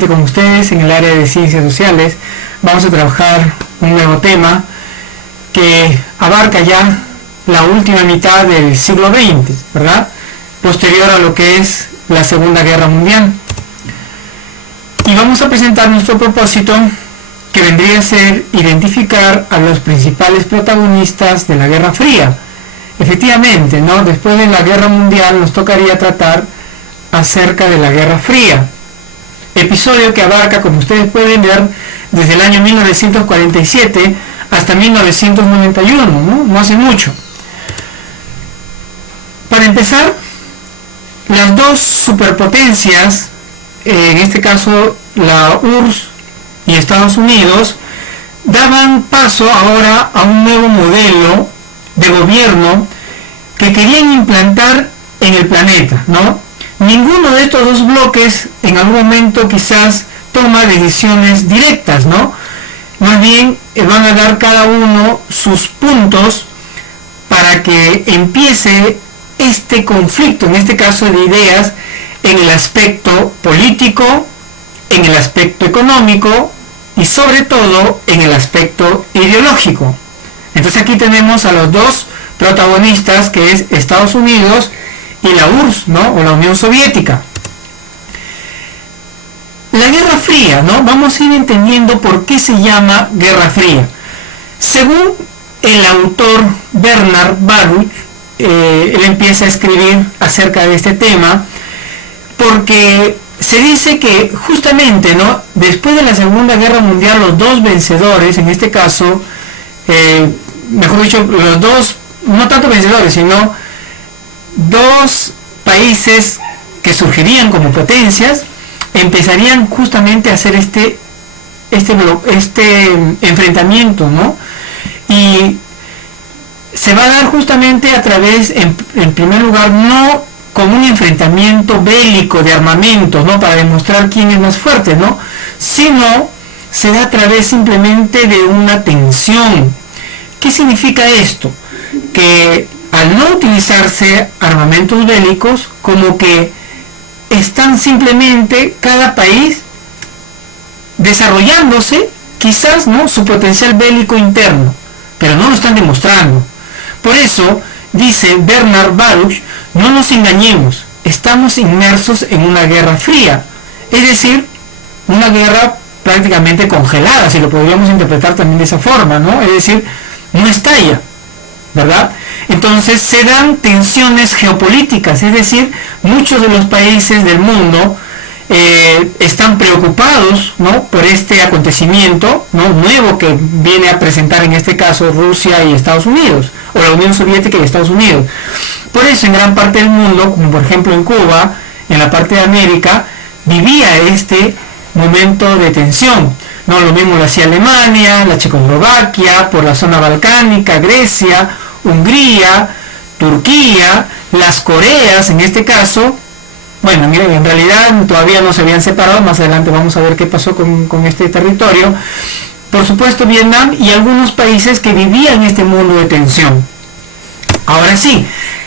Con ustedes en el área de ciencias sociales vamos a trabajar un nuevo tema que abarca ya la última mitad del siglo XX, ¿verdad? Posterior a lo que es la Segunda Guerra Mundial. Y vamos a presentar nuestro propósito, que vendría a ser identificar a los principales protagonistas de la Guerra Fría. Efectivamente, ¿no? Después de la Guerra Mundial nos tocaría tratar acerca de la Guerra Fría. Episodio que abarca, como ustedes pueden ver, desde el año 1947 hasta 1991, no hace mucho. Para empezar, las dos superpotencias, en este caso la URSS y Estados Unidos, daban paso ahora a un nuevo modelo de gobierno que querían implantar en el planeta, ¿no? Ninguno de estos dos bloques en algún momento quizás toma decisiones directas, ¿no? Más bien van a dar cada uno sus puntos para que empiece este conflicto, en este caso de ideas, en el aspecto político, en el aspecto económico y sobre todo en el aspecto ideológico. Entonces aquí tenemos a los dos protagonistas, que es Estados Unidos y la URSS, ¿no? O la Unión Soviética. La Guerra Fría, ¿no? Vamos a ir entendiendo por qué se llama Guerra Fría. Según el autor Bernard Baruch, él empieza a escribir acerca de este tema, porque se dice que justamente, ¿no? Después de la Segunda Guerra Mundial, los dos vencedores, en este caso, mejor dicho, los dos, no tanto vencedores, sino dos países que surgirían como potencias, empezarían justamente a hacer este enfrentamiento, ¿no? Y se va a dar justamente a través, en primer lugar, no como un enfrentamiento bélico de armamentos, ¿no? Para demostrar quién es más fuerte, ¿no? Sino se da a través simplemente de una tensión. ¿Qué significa esto? Que al no utilizarse armamentos bélicos, como que están simplemente cada país desarrollándose, quizás, ¿no?, su potencial bélico interno, pero no lo están demostrando. Por eso, dice Bernard Baruch, no nos engañemos, estamos inmersos en una guerra fría, es decir, una guerra prácticamente congelada, si lo podríamos interpretar también de esa forma, ¿no? Es decir, no estalla, ¿verdad? Entonces se dan tensiones geopolíticas, es decir, muchos de los países del mundo están preocupados, ¿no?, por este acontecimiento, ¿no?, nuevo que viene a presentar en este caso Rusia y Estados Unidos, o la Unión Soviética y Estados Unidos. Por eso en gran parte del mundo, como por ejemplo en Cuba, en la parte de América, vivía este momento de tensión. No, lo mismo lo hacía Alemania, la Checoslovaquia, por la zona balcánica, Grecia, Hungría, Turquía, las Coreas en este caso. Bueno, miren, en realidad todavía no se habían separado, más adelante vamos a ver qué pasó con este territorio. Por supuesto Vietnam y algunos países que vivían en este mundo de tensión. Ahora sí,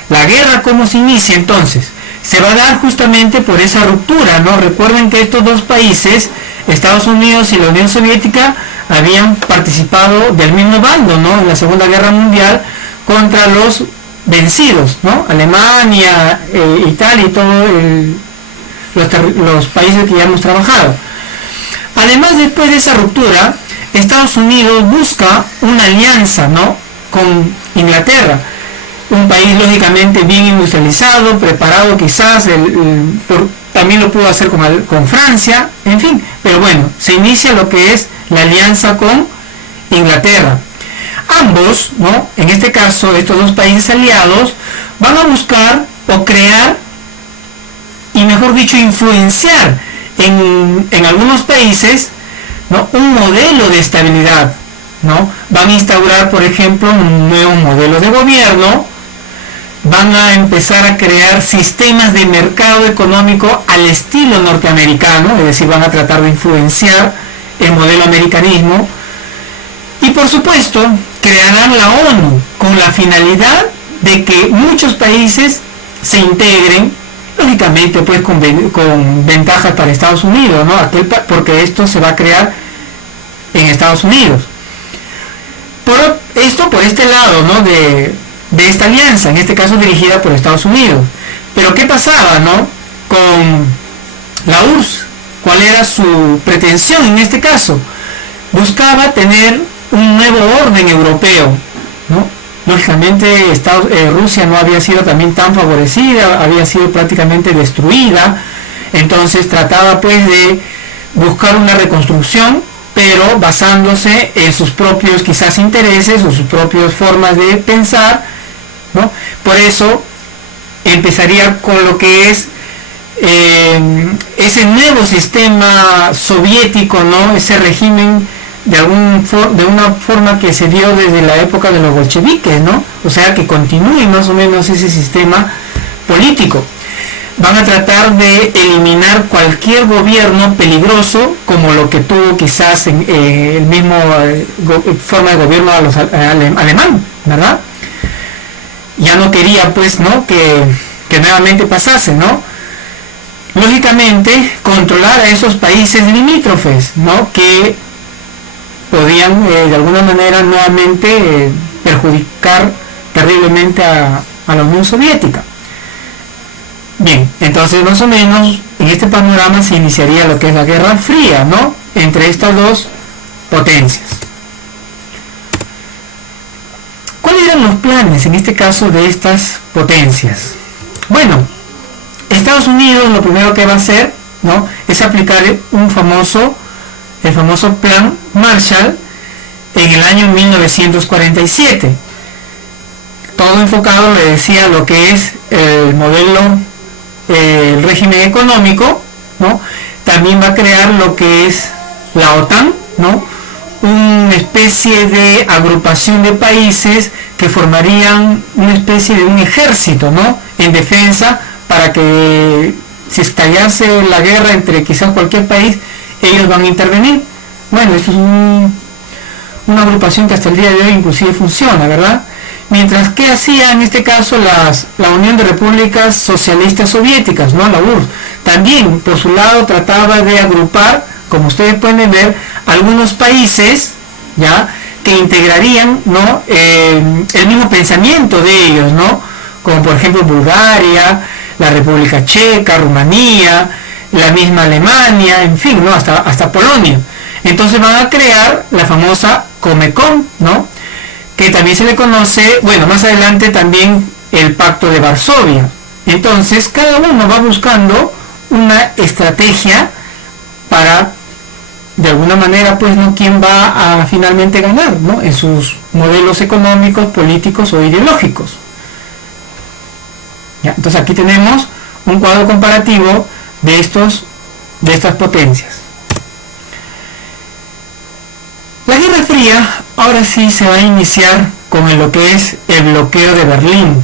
la guerra, ¿cómo se inicia entonces? Se va a dar justamente por esa ruptura, ¿no? Recuerden que estos dos países, Estados Unidos y la Unión Soviética, habían participado del mismo bando, ¿no?, en la Segunda Guerra Mundial contra los vencidos, ¿no? Alemania, Italia y todos los países que ya hemos trabajado. Además, después de esa ruptura, Estados Unidos busca una alianza, ¿no?, con Inglaterra, un país lógicamente bien industrializado, preparado quizás, también lo pudo hacer con Francia, en fin, pero bueno, se inicia lo que es la alianza con Inglaterra. Ambos, ¿no?, en este caso estos dos países aliados, van a buscar o crear, y mejor dicho influenciar en algunos países, ¿no?, un modelo de estabilidad, ¿no? Van a instaurar, por ejemplo, un nuevo modelo de gobierno, van a empezar a crear sistemas de mercado económico al estilo norteamericano, es decir, van a tratar de influenciar el modelo americanismo, y por supuesto crearán la ONU con la finalidad de que muchos países se integren lógicamente pues con ventajas para Estados Unidos, ¿no? Porque esto se va a crear en Estados Unidos. Por este lado, ¿no? de esta alianza, en este caso dirigida por Estados Unidos. Pero ¿qué pasaba, no? Con la URSS, ¿cuál era su pretensión en este caso? Buscaba tener un nuevo orden europeo, ¿no? Lógicamente Rusia no había sido también tan favorecida, había sido prácticamente destruida, entonces trataba pues de buscar una reconstrucción, pero basándose en sus propios quizás intereses o sus propias formas de pensar, ¿no? Por eso empezaría con lo que es ese nuevo sistema soviético, ¿no? Ese régimen de una forma que se dio desde la época de los bolcheviques, ¿no? O sea, que continúe más o menos ese sistema político. Van a tratar de eliminar cualquier gobierno peligroso, como lo que tuvo quizás el mismo forma de gobierno alemán, ¿verdad? Ya no quería pues, ¿no? que nuevamente pasase, ¿no? Lógicamente controlar a esos países limítrofes, ¿no? Que podían de alguna manera nuevamente perjudicar terriblemente a la Unión Soviética. Bien, entonces más o menos en este panorama se iniciaría lo que es la Guerra Fría, ¿no? Entre estas dos potencias. ¿Cuáles eran los planes en este caso de estas potencias? Bueno, Estados Unidos lo primero que va a hacer, ¿no? Es aplicar el famoso plan Marshall en el año 1947. Todo enfocado, le decía, lo que es el modelo, el régimen económico, ¿no? También va a crear lo que es la OTAN, ¿no? Una especie de agrupación de países que formarían una especie de un ejército, ¿no? En defensa, para que si estallase la guerra entre quizás cualquier país, ellos van a intervenir. Bueno, esto es una agrupación que hasta el día de hoy inclusive funciona, ¿verdad? Mientras que hacía en este caso la Unión de Repúblicas Socialistas Soviéticas, ¿no? La URSS, también por su lado trataba de agrupar, como ustedes pueden ver, algunos países, ¿ya? Que integrarían, ¿no? El mismo pensamiento de ellos, ¿no? Como por ejemplo Bulgaria, la República Checa, Rumanía, la misma Alemania, en fin, ¿no? Hasta Polonia. Entonces van a crear la famosa Comecon, ¿no? Que también se le conoce, bueno, más adelante también el Pacto de Varsovia. Entonces cada uno va buscando una estrategia para, de alguna manera, pues, ¿no? quién va a finalmente ganar, ¿no? En sus modelos económicos, políticos o ideológicos. ¿Ya? Entonces aquí tenemos un cuadro comparativo de estas potencias. La Guerra Fría ahora sí se va a iniciar con lo que es el bloqueo de Berlín.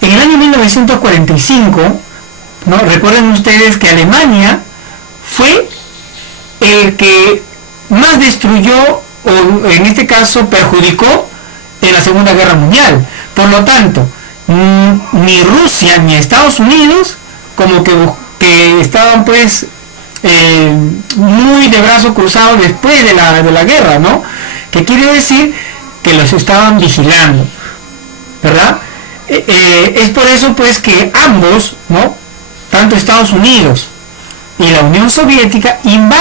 En el año 1945, ¿no? Recuerden ustedes que Alemania fue el que más destruyó, o en este caso perjudicó, en la Segunda Guerra Mundial. Por lo tanto, ni Rusia ni Estados Unidos como que estaban pues muy de brazo cruzado después de la guerra, ¿no? Que quiere decir que los estaban vigilando, ¿verdad? Es por eso pues que ambos, ¿no? Tanto Estados Unidos y la Unión Soviética invaden